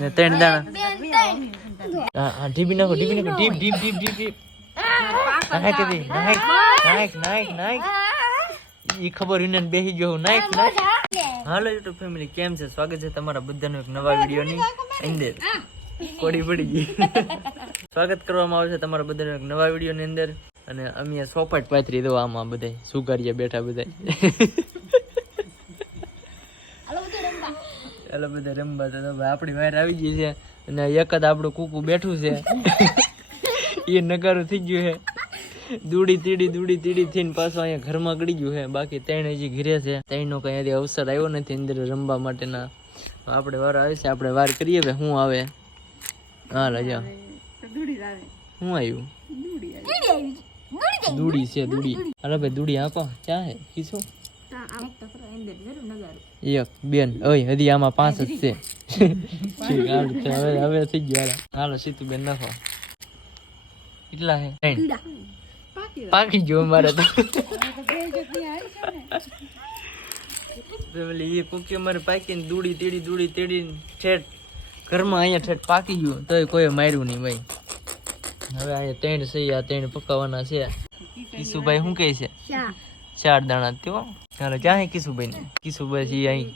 ને ત્રણ દાણા. હા ઢીબી નાખો ઢીબી નાખો ઢીબ ઢીબ ઢીબ ઢીબ ઢીબ. નાખ દે નાખ નાખ નાખ નાખ. ઈ ખબર વિના બેસી ગયો હું. નાખ નાખ. હાલો યુટ્યુબ ફેમિલી કેમ છે? સ્વાગત છે તમારા બધાનું એક નવા વિડીયોની અંદર. કોડી પડી ગઈ. સ્વાગત કરવામાં આવે છે તમારા બધાનું એક નવા વિડીયોની અંદર. અને અમે સોપાટ પાથરી દો આમાં બધા સુગારીએ બેઠા બધા એટલે બધા રમવા તો આપણી વાયર આવી ગઈ છે અને એક જ આપણું કૂકું બેઠું છે. એ નગારું થઈ ગયું છે. દૂડી તીડી દૂડી તીડી થઈને પાછો અહીંયા ઘરમાં ગળી ગયું છે. બાકી ત્રણ હજી ઘરે છે. ત્રણનો કઈ હજી અવસર આવ્યો નથી અંદર રમવા માટેના. આપણે વાર આવે છે, આપણે વાર કરીએ ભાઈ શું આવે? હા, રજા. શું આવ્યું? દૂડી છે, દૂડી. અરે ભાઈ, દૂડી આપો. ક્યાં હે કીશું એક બેન ઓય હજી આમાં પાંચ જ છે હવે હવે થઈ ગયા હાલો સીતુ બેન નાખો કેટલા હે પાકી ગયો અમારે તો પેલી એ કુકી અમારે પાકીને દૂડી તેડી દૂડી તેડી ઠેઠ ઘરમાં અહીંયા ઠેઠ પાકી ગયું તોય કોઈ માર્યું નહીં ભાઈ હવે અહીંયા ત્રણ છે આ ત્રણ પકાવવાના છે કિશુભાઈ શું કહે છે ચાર દાણા ત્યો ચાલો ક્યાં હે કિશુભાઈ ને કિશુભાઈ છે અહીં.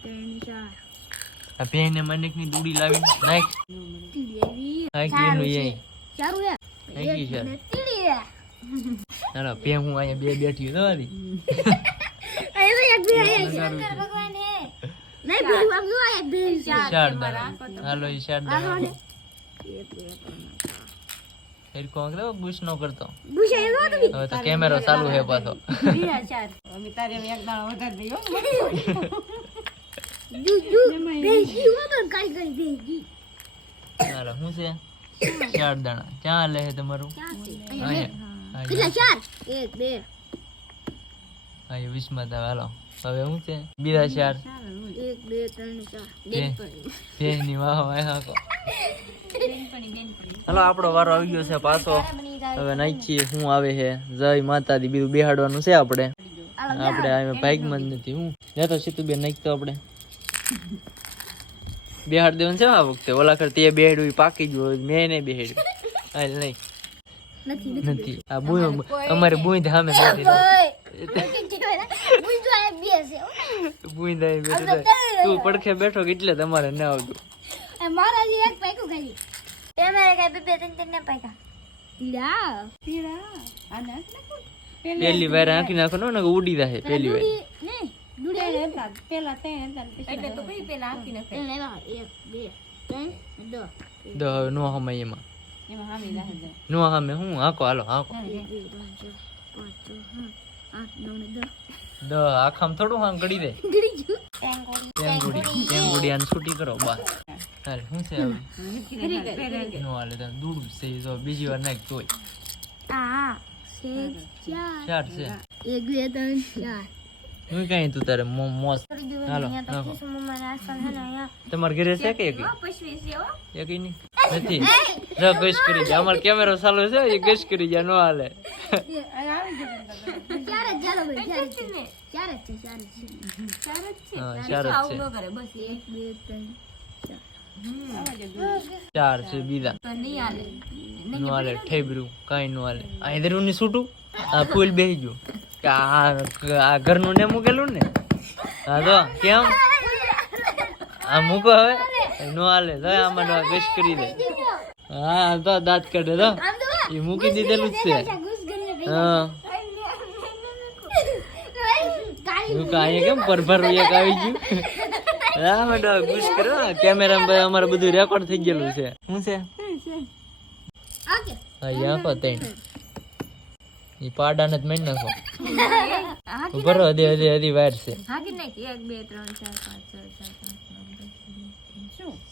આ બેને માનિકની દૂડી લાવીને નાખ. નાખ એનું અહીં. નાખી છે. ચાલો બે હું અહીંયા બે બેઠી હતો હરી ચાર દાણા. હાલો એ ચાર દાણા. ફેર કોણ કરે? બુશ નો કરતો. હવે તો કેમેરો ચાલુ હે. પાછો ચાલો શું છે? ચાર દાણા. ક્યાં લે છે તમારું? અહીંયા. અહીંયા. અહીંયા. વીસમાં તો હાલો હવે શું છે? બીજા ચાર. બે ની વાહ વાહ હાલો આપણો વારો આવી ગયો છે પાછો. હવે નાખીએ શું આવે છે. જય માતાજી બીજું બેહાડવાનું છે આપણે. આપણે આ બાઇકમાં જ નથી હું. જતો સીતુબેન નાખતો આપણે. બેહાડ દેવાનું છે આ વખતે. ઓલા ખર તે બેહાડ્યું પાકી ગયું હવે મેં નહીં બેહાડ્યું. હાલ નહીં. નથી આ બુઈ અમારે બુઈ સામે બેઠી બેઠો તું પડખે બેઠો એટલે તમારે ના આવતું. પેલી વાર આંખી નાખો ને નકર ઉડી જાય પેલી વાર. દો. હવે નો હમે એમાં નો હમે હું? હાકો હાલો હાકો. દ આખામ થોડું હામ ગડી દે ટેંગુડી ટેંગુડી આને છૂટી કરો બા હાલ શું છે હવે? નો હાલે તો દૂર છે જો બીજી વાર નાખ તોય. ચાર. છે. એક બે ત્રણ ચાર. હું કઈ તું તારે મો મોસ. હાલો તમારે ઘરે છે કે એકી? નથી. જો ગશ કરી જા. અમાર કેમેરો ચાલુ છે એ ગશ કરી જા નો હાલે. ચાર જ છે ચાર છે બીજા. નો હાલે ઠેબરું કાંઈ નો હાલે. આ ઇધરું ની છૂટું આ ફૂલ બેહી ગયું. આ આ ઘરનું ને મૂકેલું ને? હા તો કેમ? આ મૂકો હવે. નો હાલે તો આમાં ગશ કરી દે હા તો દાંત કાઢે તો. એ મૂકી દીધેલું જ છે. હા. હું કાંઈ કેમ પરભર એક આવી ગયું? હા, મેડમ ગુસ્સ કરો. કેમેરા અમારે બધું રેકોર્ડ થઈ ગયેલું છે. શું છે? ઓકે હા યા કો તૈણ ઈ પાડાને જ મેં નાખો. ઉભરો હદી હદી હદી વાર છે.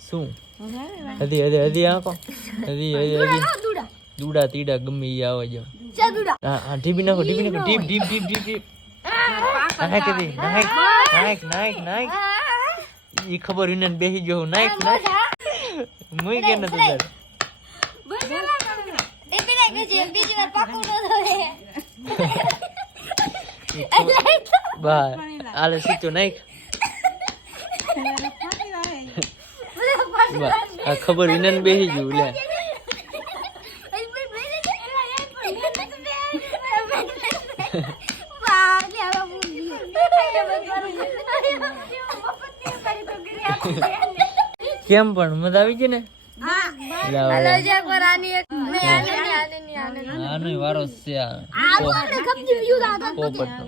શું? હદી હદી હદી આખો હદી હદી હદી દુડા, તીડા ગમે ઈ આવે જો. હા હા, ઢીબી નાખો ટીપી નાખો. ટીપ ટીપ ટીપ ટીપ દે નાખ નાખ નાખ નાખ. ઈ ખબર વિના બેસી ગયો. નાખ ના મુઈ કે ન તું બા આલે સીધું નાખ. આ ખબર વિનન બેહી ગયું લે. કેમ પણ? મજા આવી ગઈ ને? લે હવે. આનો વારો છે આ. પોપટનો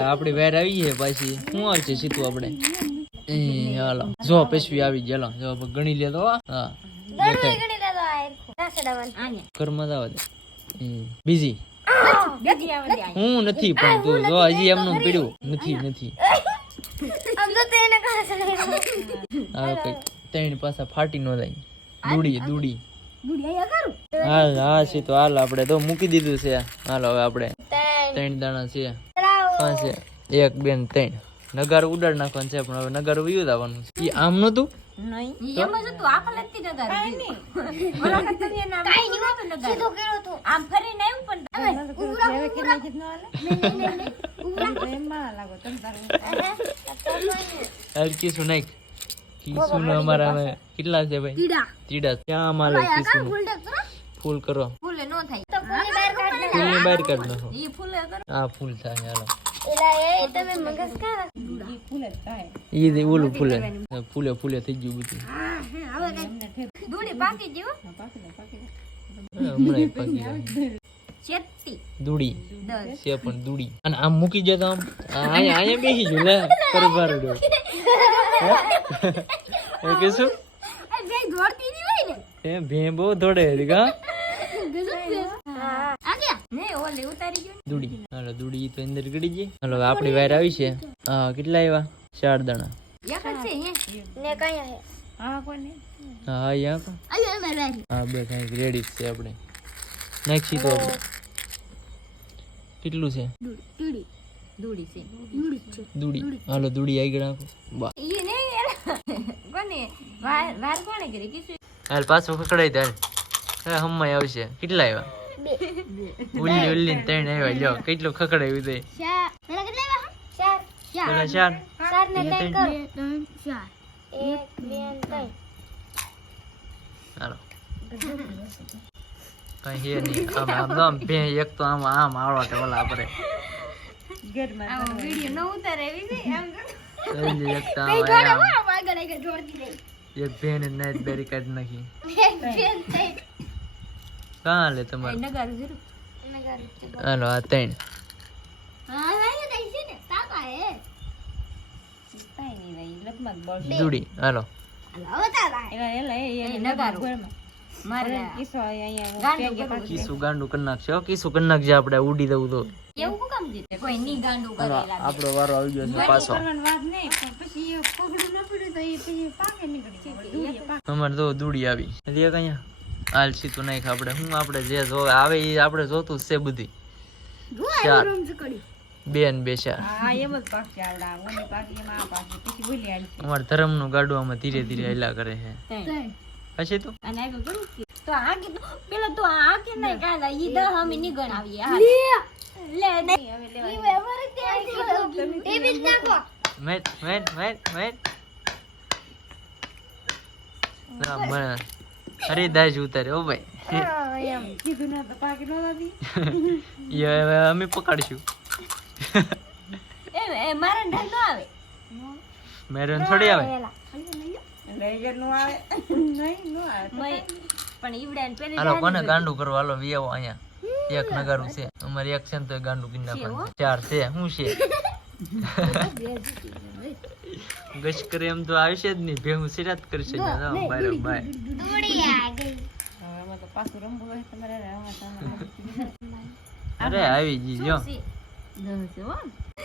આપડી વેર આવી છે પાછી. શું આવશે સીધું આપડે એ હાલો. જો પેશવી આવી ગયેલો જો ગણી લે તો. હા બીજી. હું નથી પણ તું. જો હજી એમનું પીડ્યું નથી નથી. હવે કંઈક ત્રણ પાછા ફાટી ન જાય. દૂડી. દૂડી હાલ હા છે તો હાલ આપણે તો મૂકી દીધું છે. હાલો હવે આપણે ત્રણ. દાણા છે. પાંચ એક બે ને ત્રણ. નગાર ઉડાડ નાખવાનું છે પણ હવે નગાર વયું આવવાનું છે. એ આમ નતું હાલ કીશું નાખ? કીશું ને અમારા હવે કેટલા છે ભાઈ? તીડા ક્યાં માલે કીશું ફૂલ કરો. ફૂલની બહાર કાઢ નાખો. હા ફૂલ થાય હાલો. ઈ દે ઓલું ફૂલે. ફૂલે ફૂલે થઈ ગયું બધું. હા, હમણાં પાકી દૂડી. છે પણ દૂડી. અને આમ મૂકી જાય તો આમ આ અહીંયા અહીંયા બેસી ગયું લે પરભાર એ કે શું એ ભે બહુ દોડે. હાલો દૂડી તો અંદર ગડી ગઈ. હાલો આપણી વાયર આવી છે. કેટલા આવ્યા ચાર દાણા. હા? અહીંયા કો. હા બે કાંઈક રેડી છે આપણે. નાખી તો આપણે. કેટલું છે? દૂડી હાલો દૂડી આવી ગયો નાખો બા હાલ પાછો દે હાલ હવે હમમાં આવશે. કેટલા આવ્યા? ઉલ્લી ઉલ્લી ત્રણ આવ્યા. લ્યો કેટલું ખકડાયું તે. પેલા ચાર. એ ત્રણ. હાલો. કઈ હે નહીં. આમ આમ તો આમ ભે એક તો આમ આમ આવડો ઓલા આપણે. એટલે એક તો આમ આયા આમ. એક ભેન નાઈટ બેરી કાઢી નાખી. કાં લે તમારે? હાલો આ ત્રણ. દૂડી હાલો. કીસું ગાંડું કરી નાખશે કીસું કરી નાખજે આપણે ઉડી દઉં તો. આપણો વારો આવી ગયો છે પાછો. અમારે તો દૂડી આવી. હાલ સીતું નાખ આપણે. હું આપણે જે જો આવે એ આપણે જોતું જ છે બધી. ચાર. બે ને બે અમારે ધર્મનું ગાડું આમાં ધીરે ધીરે હેલા કરે છે. પછી તું? તો આ કે પેલો તો આ કે નહીં કાલા ઈ દ હમી ની ગણાવીએ હા. લે! નહીં ઈ વ્યવહાર ત્યાં એ બી નાખો. મેટ મેટ મેટ મેટ બ્રાહ્મણ દાજ ઉતારે ઓ ભાઈ. એ હવે અમે પકડશું. એ એ મારા ઢાલ આવે. મેરન થોડી આવે? મય પણ ઈવડા ને પેલી હાલો કોને ગાંડું કરવા? હાલો વી અહીંયા. એક નગારું છે. અમારી એક છે ને તો ગાંડું કરી નાખવાનું ચાર છે. શું છે? ગશ એમ તો આવશે જ નહીં. ભેગું સિરાત કરશે બાય. બાય દોડી આ ગઈ. અરે આવી જી. જો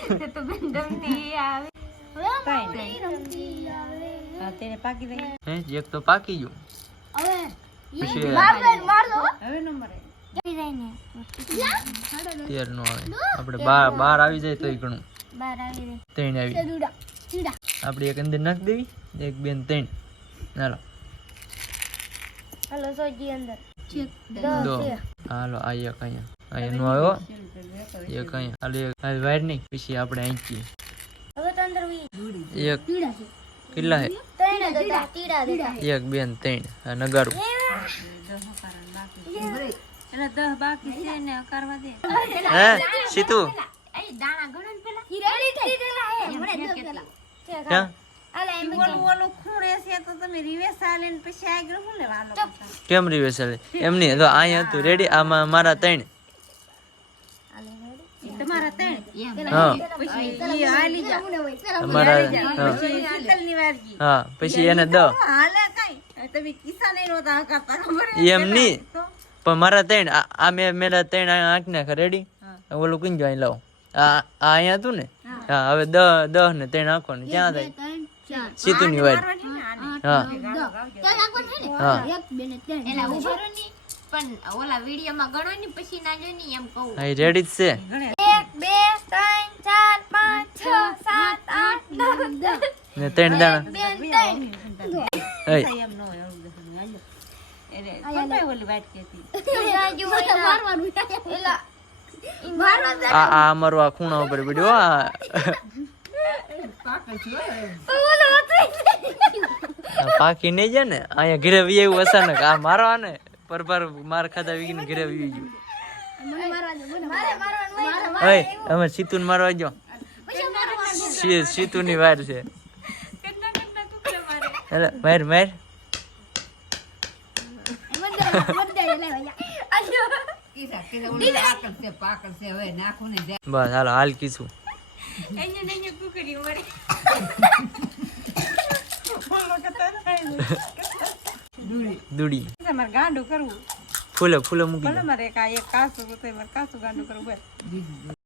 તો બેન તમને આવે. હવે પાકી આવે હે એક તો પાકી ગયું. હવે પછી માર. દો જઈ તેર નો આવે. આપણે બાર બાર આવી જાય તોય ઘણું. બાર આવી ત્રણ આવી. આપણે એક અંદર નાખી દેવી એક બેન ત્રણ. હાલો. હલો સોજી અંદર. હાલો આ એક અહીંયા. અહીંયા નો આવ્યો? એક અહીંયા. હાલ એક વાયર નહીં. પછી આપણે આંચીએ. હવે તો અંદર વી એક કેટલા હે? ત્રણ એક બે ત્રણ. નગારું. હે સીતુ? કેમ રિવેસ એમની એમ નહીં તો અહીંયા હતું. રેડી આમાં મારા ત્રણ. તમારા અમારા હા. હા. પછી એને દ. એમ નહીં. પણ મારા ત્રણ આ- મેં મેરા ત્રણ આંખ નાખે રેડી ઓલું કઈ જાય અહીં લાવો. આ આ અહીંયા હતું ને? હા. હવે દ દહ ને ત્રણ આંખો ને ક્યાં થાય. સીતુની વાડ. હા. હા. પણ ઓલા વિડીયોમાં ગણો ને પછી ના જો ને એમ કહું. હા રેડી જ છે. એક બે આ આ અમારું આ ખૂણા ઉપર પડ્યો આ પાકી નહીં જાય ને, અહીંયા ઘરે વી આવ્યું અચાનક. આ મારવા ને પર માર ખાતા વીગીને ઘરે વી ગયું. મારે હઈ અમે સીતુન મારવા જો સીતુની વાર છે. હેલો માર માર. બસ હાલો હાલ કીધું. દુડી ગાંડું કરવું. ફૂલે ફૂલે મૂકી મારે એક કાસું કાસું ગાંડું કરવું